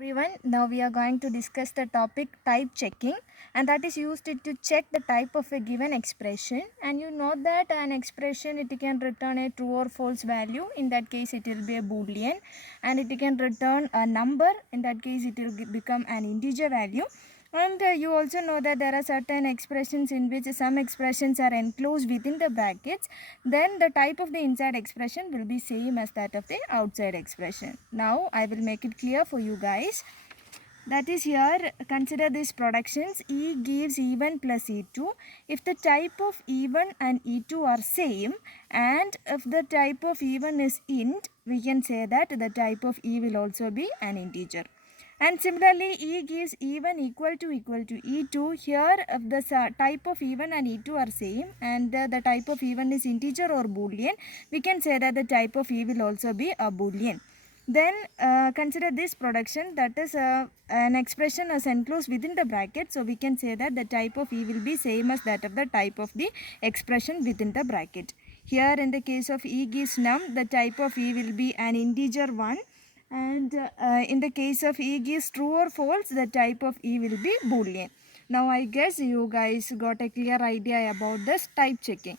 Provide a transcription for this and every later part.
Everyone, now we are going to discuss the topic type checking, and that is used to check the type of a given expression. And you know that an expression it can return a true or false value. In that case it will be a boolean, and it can return a number. In that case it will become an integer value. And you also know that there are certain expressions in which some expressions are enclosed within the brackets. Then the type of the inside expression will be same as that of the outside expression. Now I will make it clear for you guys. That is, here consider these productions. E gives E1 plus E2 if the type of E1 and E2 are same, and if the type of E1 is int, we can say that the type of E will also be an integer. And similarly, E gives E1 equal to E2. Here, if the type of E1 and E2 are same, and the type of E1 is integer or boolean, we can say that the type of E will also be a boolean. Then consider this production, that is an expression is enclosed within the bracket. So we can say that the type of E will be same as that of the type of the expression within the bracket. Here in the case of E gives num, the type of E will be an integer one. And in the case of E gives true or false, the type of E will be boolean. Now I guess you guys got a clear idea about this type checking.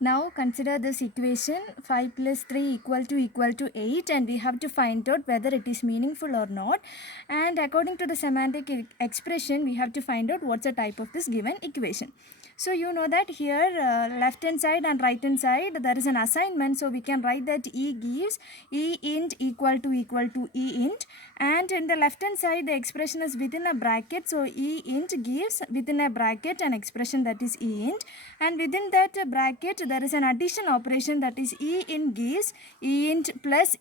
Now consider this equation, 5 plus 3 equal to 8, and we have to find out whether it is meaningful or not. And according to the semantic expression, we have to find out what's the type of this given equation. So you know that here left hand side and right hand side there is an assignment, so we can write that E gives E int equal to E int, and in the left hand side the expression is within a bracket, so E int gives within a bracket an expression that is E int, and within that bracket there is an addition operation, that is E int gives E int plus,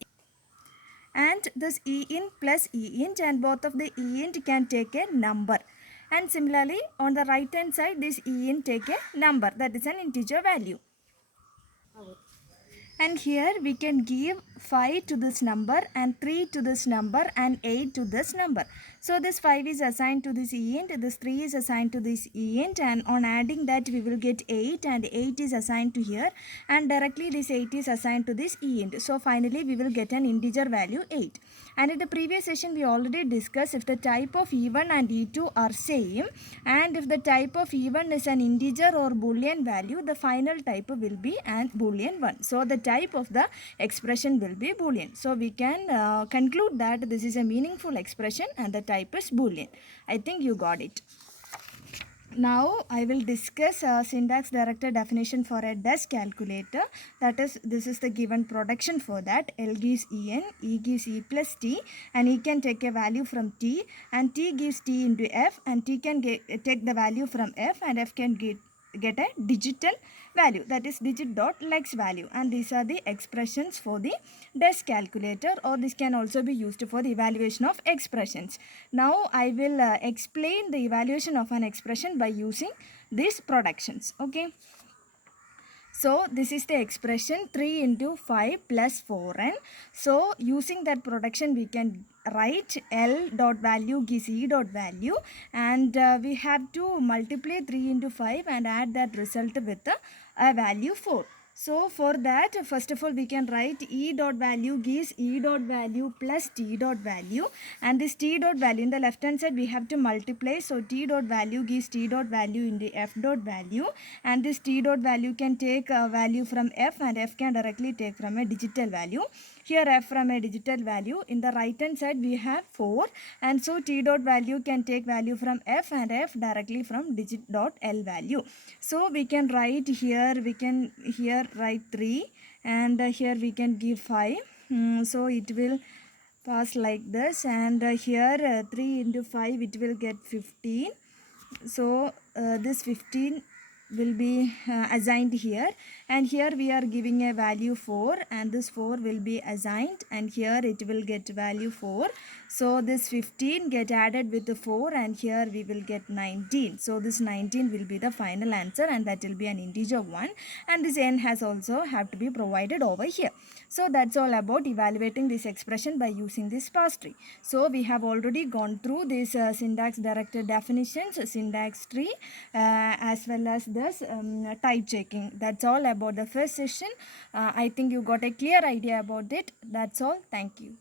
and this E int plus E int, and both of the E int can take a number. And similarly on the right hand side this E int take a number, that is an integer value. And here we can give 5 to this number and 3 to this number and 8 to this number. So this 5 is assigned to this int, this 3 is assigned to this int, and on adding that we will get 8, and 8 is assigned to here, and directly this 8 is assigned to this int. So finally we will get an integer value 8. And in the previous session we already discussed, if the type of E1 and E2 are same, and if the type of E1 is an integer or boolean value, the final type will be an boolean one. So the type of the expression will be boolean. So we can conclude that this is a meaningful expression and the type is boolean. I think you got it. Now I will discuss a syntax directed definition for a desk calculator. That is, this is the given production for that. L gives En, E gives E plus T, and E can take a value from T, and T gives T into F, and T can take the value from F, and F can get a digital value, that is digit dot lex value. And these are the expressions for the desk calculator, or this can also be used for the evaluation of expressions. Now I will explain the evaluation of an expression by using these productions. Okay, so this is the expression 3 into 5 plus 4n. So using that production we can write L dot value gives E dot value, and we have to multiply 3 into 5 and add that result with a value 4. So for that, first of all we can write E dot value gives E dot value plus T dot value, and this T dot value in the left hand side we have to multiply, so T dot value gives T dot value into F dot value, and this T dot value can take a value from F, and F can directly take from a digital value. Here F from a digital value, in the right hand side we have 4, and so T dot value can take value from F, and F directly from digit dot L value. So we can write here, we can here write 3, and here we can give 5. So it will pass like this, and here 3 into 5 it will get 15. So this 15 will be assigned here, and here we are giving a value 4, and this 4 will be assigned, and here it will get value 4. So this 15 get added with the 4, and here we will get 19. So this 19 will be the final answer, and that will be an integer 1, and this n has also have to be provided over here. So that's all about evaluating this expression by using this parse tree. So we have already gone through this syntax directed definitions, syntax tree, as well as this type checking. That's all about the first session. I think you got a clear idea about it. That's all. Thank you.